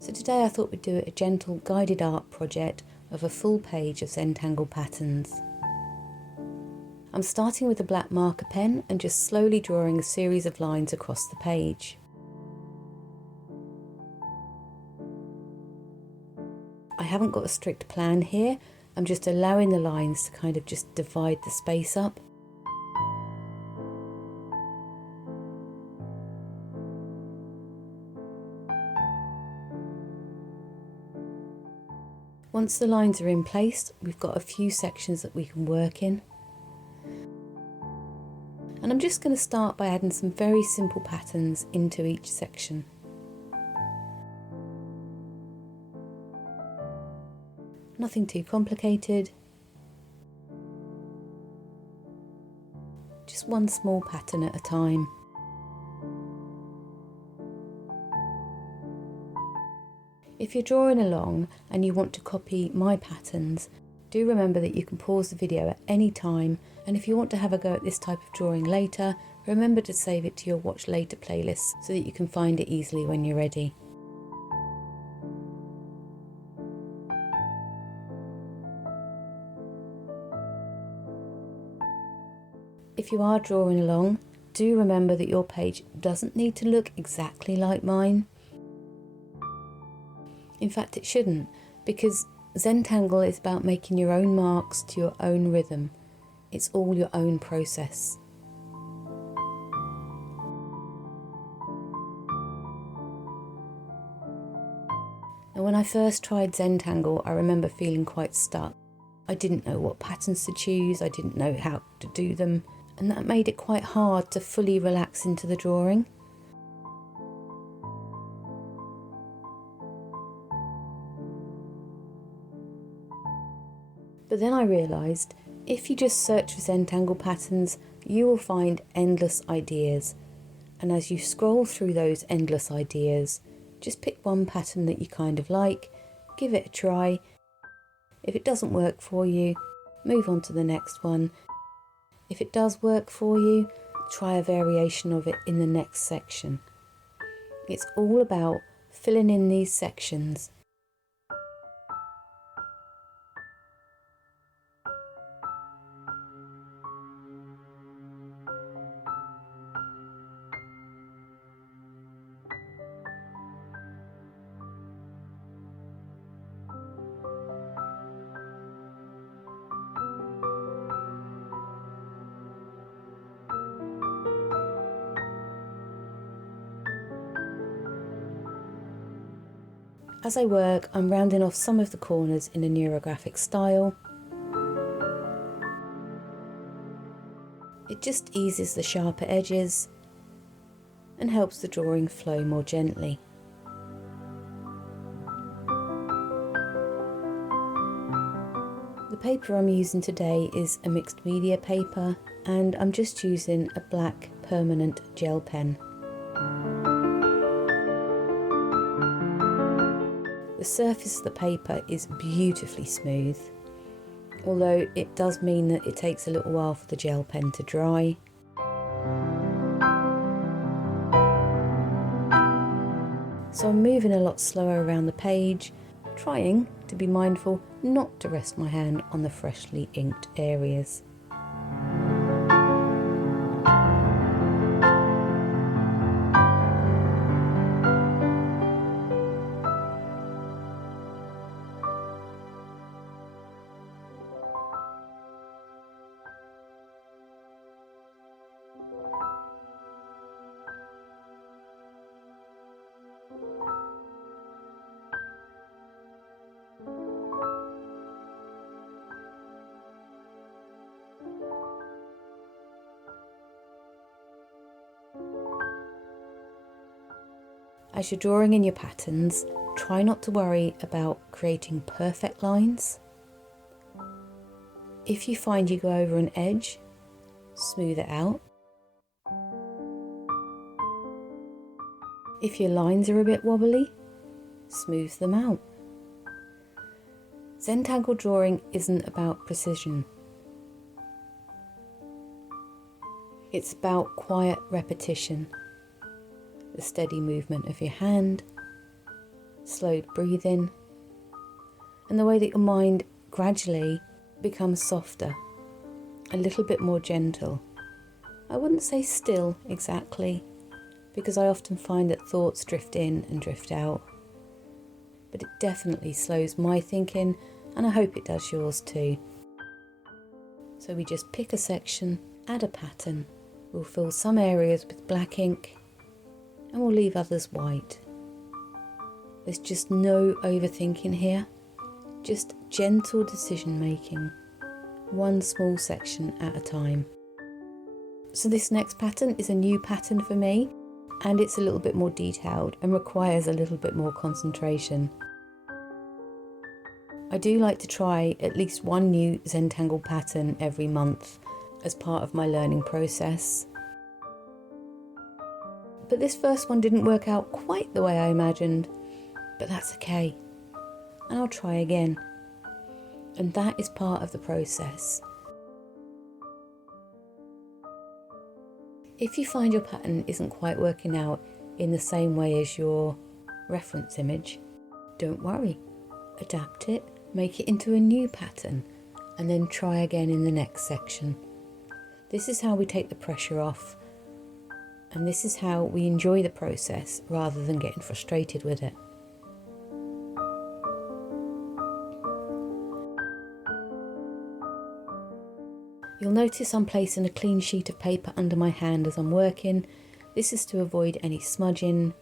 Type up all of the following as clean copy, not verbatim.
So today I thought we'd do a gentle guided art project of a full page of Zentangle patterns. I'm starting with a black marker pen and just slowly drawing a series of lines across the page. I haven't got a strict plan here, I'm just allowing the lines to kind of just divide the space up. Once the lines are in place, we've got a few sections that we can work in. And I'm just going to start by adding some very simple patterns into each section. Nothing too complicated. Just one small pattern at a time. If you're drawing along and you want to copy my patterns, do remember that you can pause the video at any time, and if you want to have a go at this type of drawing later, remember to save it to your watch later playlist so that you can find it easily when you're ready. If you are drawing along, do remember that your page doesn't need to look exactly like mine. In fact, it shouldn't, because Zentangle is about making your own marks to your own rhythm. It's all your own process. Now, when I first tried Zentangle, I remember feeling quite stuck. I didn't know what patterns to choose, I didn't know how to do them, and that made it quite hard to fully relax into the drawing. But then I realised, if you just search for Zentangle patterns, you will find endless ideas. And as you scroll through those endless ideas, just pick one pattern that you kind of like, give it a try. If it doesn't work for you, move on to the next one. If it does work for you, try a variation of it in the next section. It's all about filling in these sections. As I work, I'm rounding off some of the corners in a neurographic style. It just eases the sharper edges and helps the drawing flow more gently. The paper I'm using today is a mixed media paper, and I'm just using a black permanent gel pen. The surface of the paper is beautifully smooth, although it does mean that it takes a little while for the gel pen to dry. So I'm moving a lot slower around the page, trying to be mindful not to rest my hand on the freshly inked areas. As you're drawing in your patterns, try not to worry about creating perfect lines. If you find you go over an edge, smooth it out. If your lines are a bit wobbly, smooth them out. Zentangle drawing isn't about precision. It's about quiet repetition, the steady movement of your hand, slowed breathing, and the way that your mind gradually becomes softer, a little bit more gentle. I wouldn't say still exactly, because I often find that thoughts drift in and drift out, but it definitely slows my thinking, and I hope it does yours too. So we just pick a section, add a pattern, we'll fill some areas with black ink and we'll leave others white. There's just no overthinking here, just gentle decision making, one small section at a time. So this next pattern is a new pattern for me, and it's a little bit more detailed and requires a little bit more concentration. I do like to try at least one new Zentangle pattern every month as part of my learning process. But this first one didn't work out quite the way I imagined, but that's okay. And I'll try again. And that is part of the process. If you find your pattern isn't quite working out in the same way as your reference image, don't worry. Adapt it, make it into a new pattern, and then try again in the next section. This is how we take the pressure off, and this is how we enjoy the process rather than getting frustrated with it. You'll notice I'm placing a clean sheet of paper under my hand as I'm working. This is to avoid any smudging,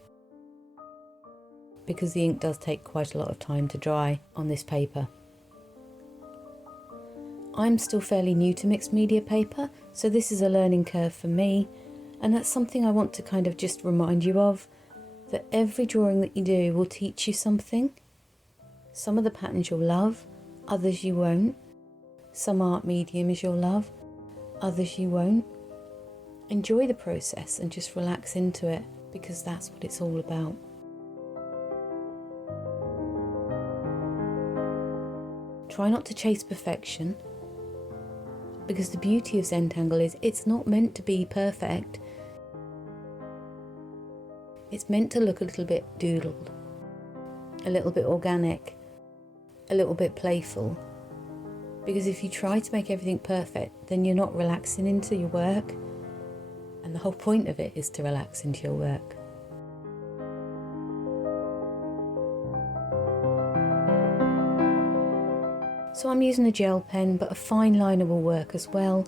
because the ink does take quite a lot of time to dry on this paper. I'm still fairly new to mixed media paper, so this is a learning curve for me, and that's something I want to kind of just remind you of, that every drawing that you do will teach you something. Some of the patterns you'll love, others you won't. Some art mediums you'll love, others you won't. Enjoy the process and just relax into it, because that's what it's all about. Try not to chase perfection, because the beauty of Zentangle is it's not meant to be perfect. It's meant to look a little bit doodled, a little bit organic, a little bit playful. Because if you try to make everything perfect, then you're not relaxing into your work. And the whole point of it is to relax into your work. So I'm using a gel pen, but a fine liner will work as well.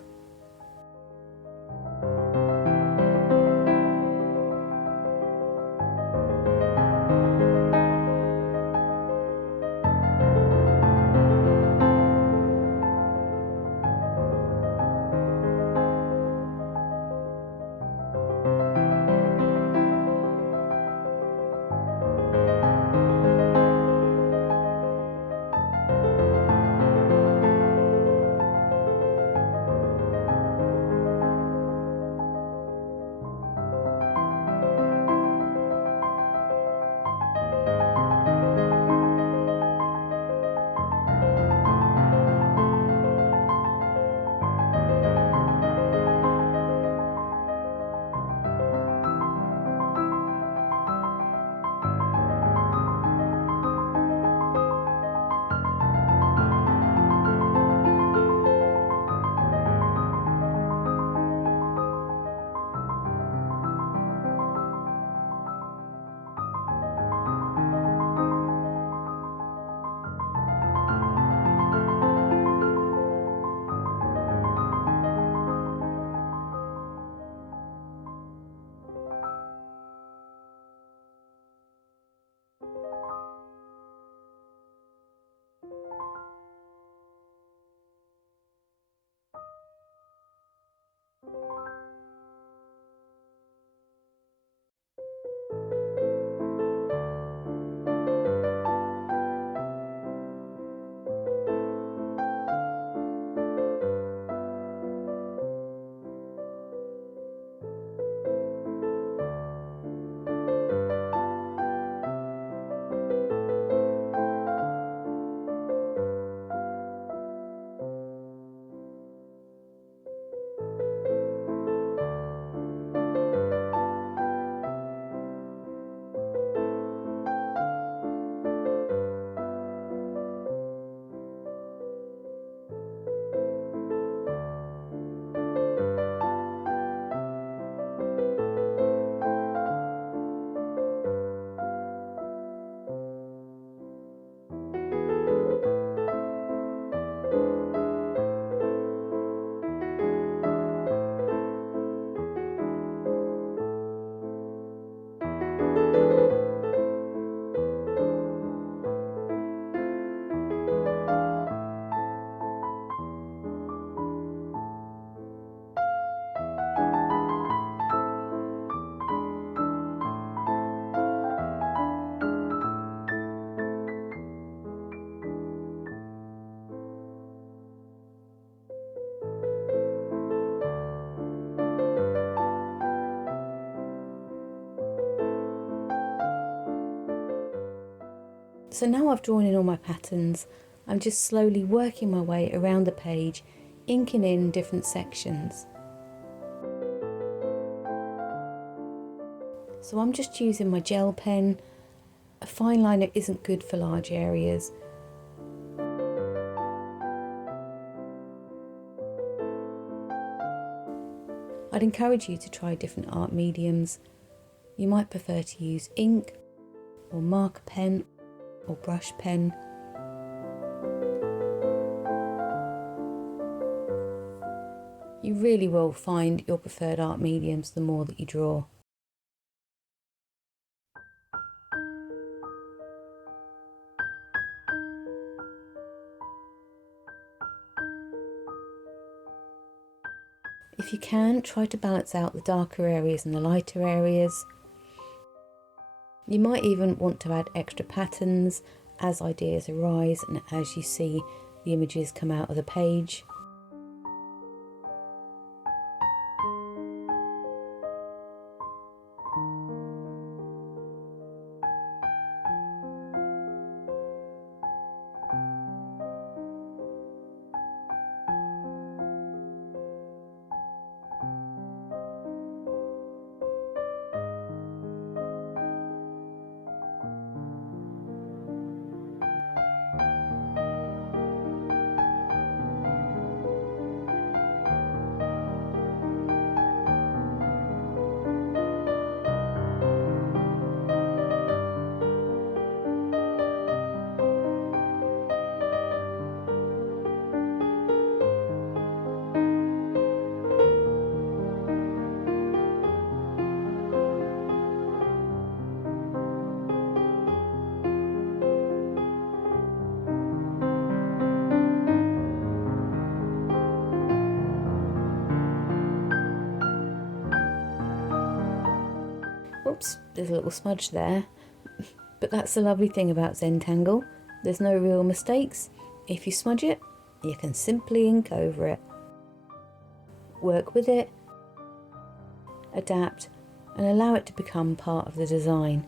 So now I've drawn in all my patterns, I'm just slowly working my way around the page, inking in different sections. So I'm just using my gel pen. A fine liner isn't good for large areas. I'd encourage you to try different art mediums. You might prefer to use ink or marker pen or brush pen. You really will find your preferred art mediums the more that you draw. If you can, try to balance out the darker areas and the lighter areas. You might even want to add extra patterns as ideas arise and as you see the images come out of the page. Oops, there's a little smudge there. But that's the lovely thing about Zentangle. There's no real mistakes. If you smudge it, you can simply ink over it. Work with it, adapt, and allow it to become part of the design.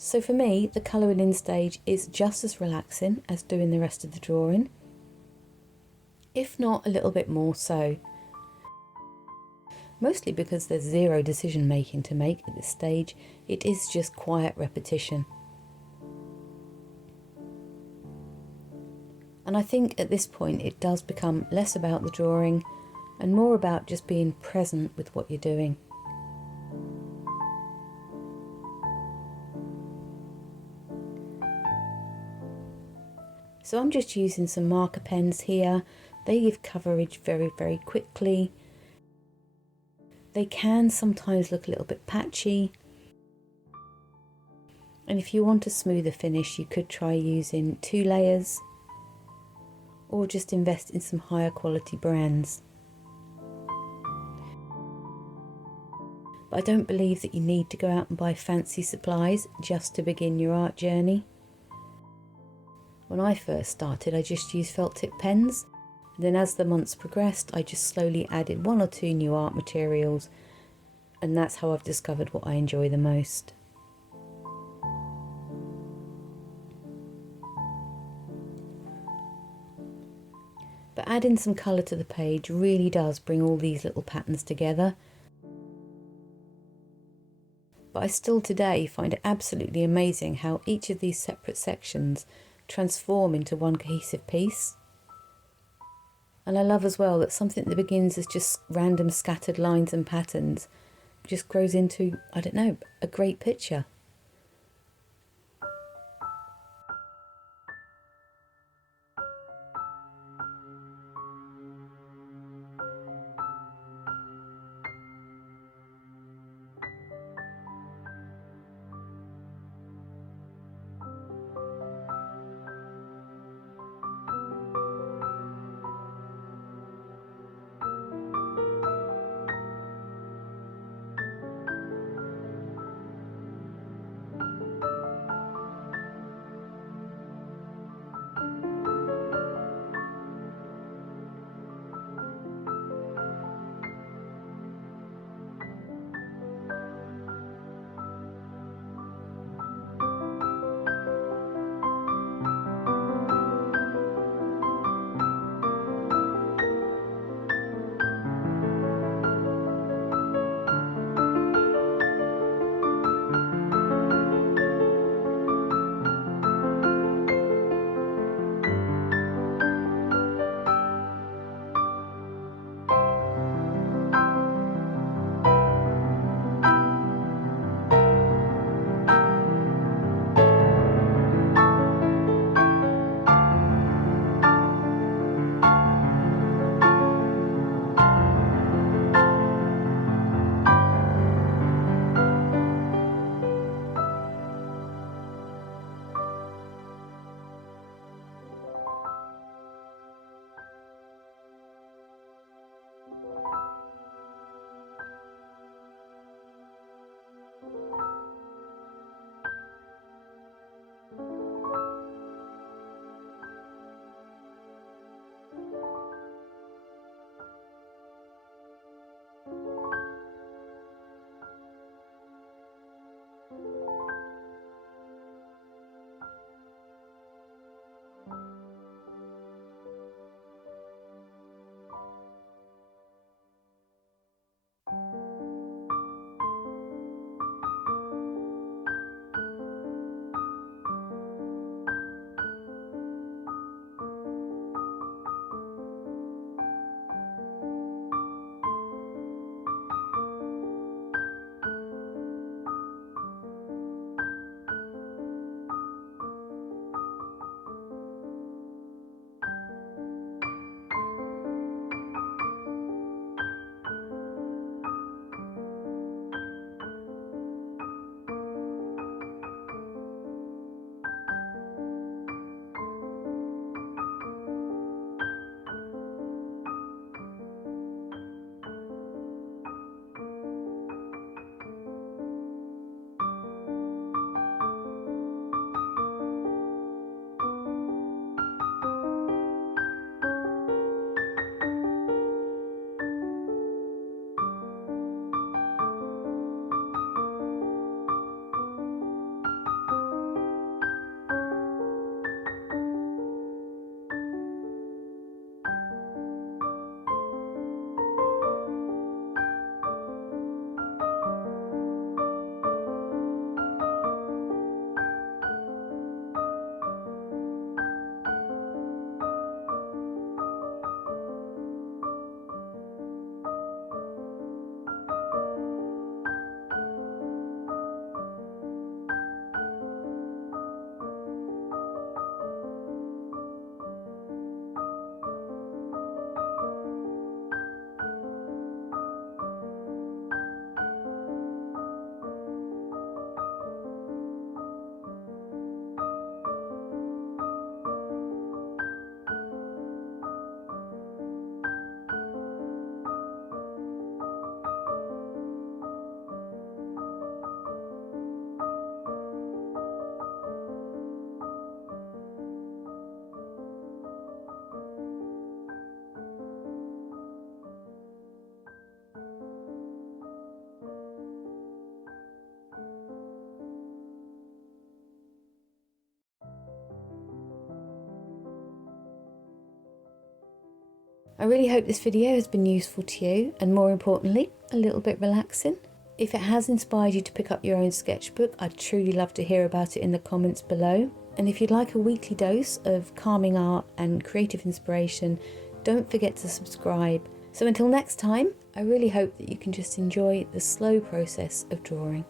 So for me, the colouring in stage is just as relaxing as doing the rest of the drawing, if not a little bit more so. Mostly because there's zero decision making to make at this stage, it is just quiet repetition. And I think at this point it does become less about the drawing and more about just being present with what you're doing. So I'm just using some marker pens here. They give coverage very, very quickly. They can sometimes look a little bit patchy. And if you want a smoother finish, you could try using 2 layers or just invest in some higher quality brands. But I don't believe that you need to go out and buy fancy supplies just to begin your art journey. When I first started, I just used felt tip pens. And then as the months progressed, I just slowly added 1 or 2 new art materials. And that's how I've discovered what I enjoy the most. But adding some colour to the page really does bring all these little patterns together. But I still today find it absolutely amazing how each of these separate sections transform into one cohesive piece. And I love as well that something that begins as just random scattered lines and patterns just grows into, I don't know, a great picture. I really hope this video has been useful to you, and more importantly, a little bit relaxing. If it has inspired you to pick up your own sketchbook, I'd truly love to hear about it in the comments below. And if you'd like a weekly dose of calming art and creative inspiration, don't forget to subscribe. So until next time, I really hope that you can just enjoy the slow process of drawing.